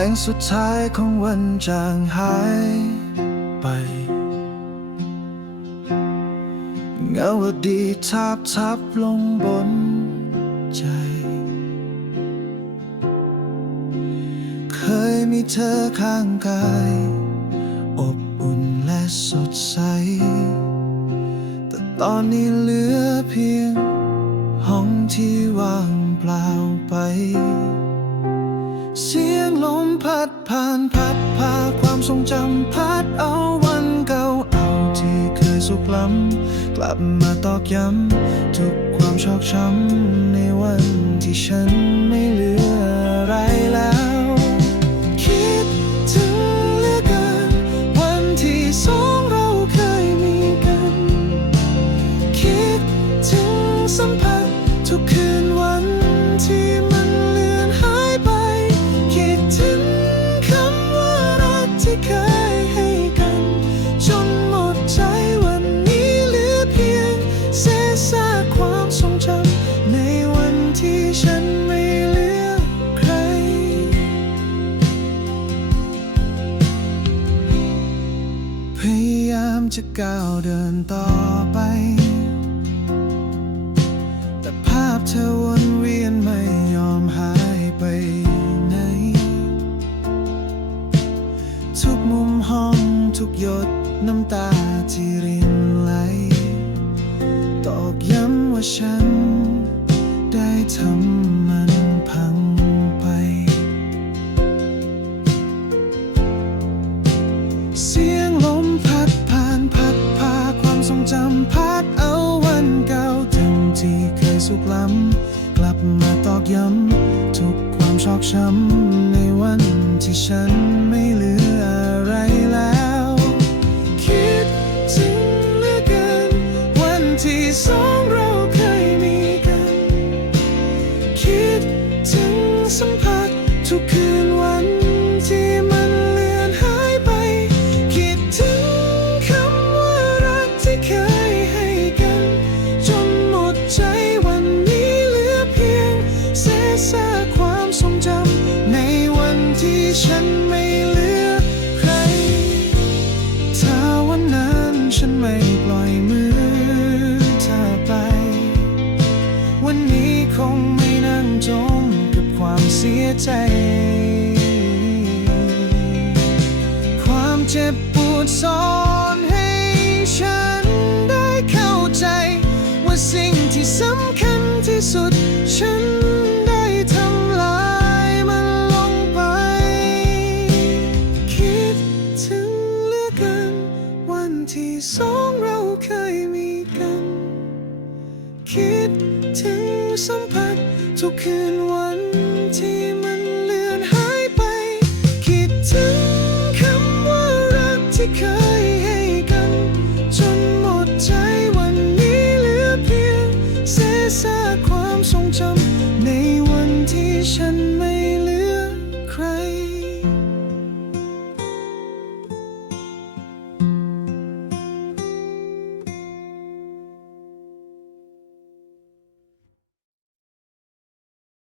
แสงสุดท้ายของวันจางหายไป เงาอดีตทับทับลงบนใจ เคยมีเธอข้างกาย อบอุ่นและสดใส แต่ตอนนี้เหลือเพียง ห้องที่ว่างเปล่าไป เสีย พัดผ่านพัดพาความทรงจำพัดเอาวันเก่าเอาที่เคยสุขล้ำกลับมาตอกย้ำทุกความชอกช้ำในวันที่ฉัน พยายามจะก้าวเดินต่อไป แต่ภาพเธอวนเวียนไม่ยอมหายไปไหน ทุกมุมห้องทุกหยดน้ำตาที่รินไหล ตอกย้ำว่าฉันได้ทำ ตอกย้ำทุกความชอกช้ำในวันที่ฉันไม่เหลืออะไรแล้ว คิดถึงเหลือเกินวันที่สองเราเคยมีกัน คิดถึงสัมผัส ซากความทรงจำในวันที่ฉันไม่เหลือใคร ถ้าวันนั้นฉันไม่ปล่อยมือเธอไป วันนี้คงไม่นั่งจมกับความเสียใจ ความเจ็บปวดสอน ที่สองเราเคยมีกัน คิดถึงสัมผัสทุกคืนวันที่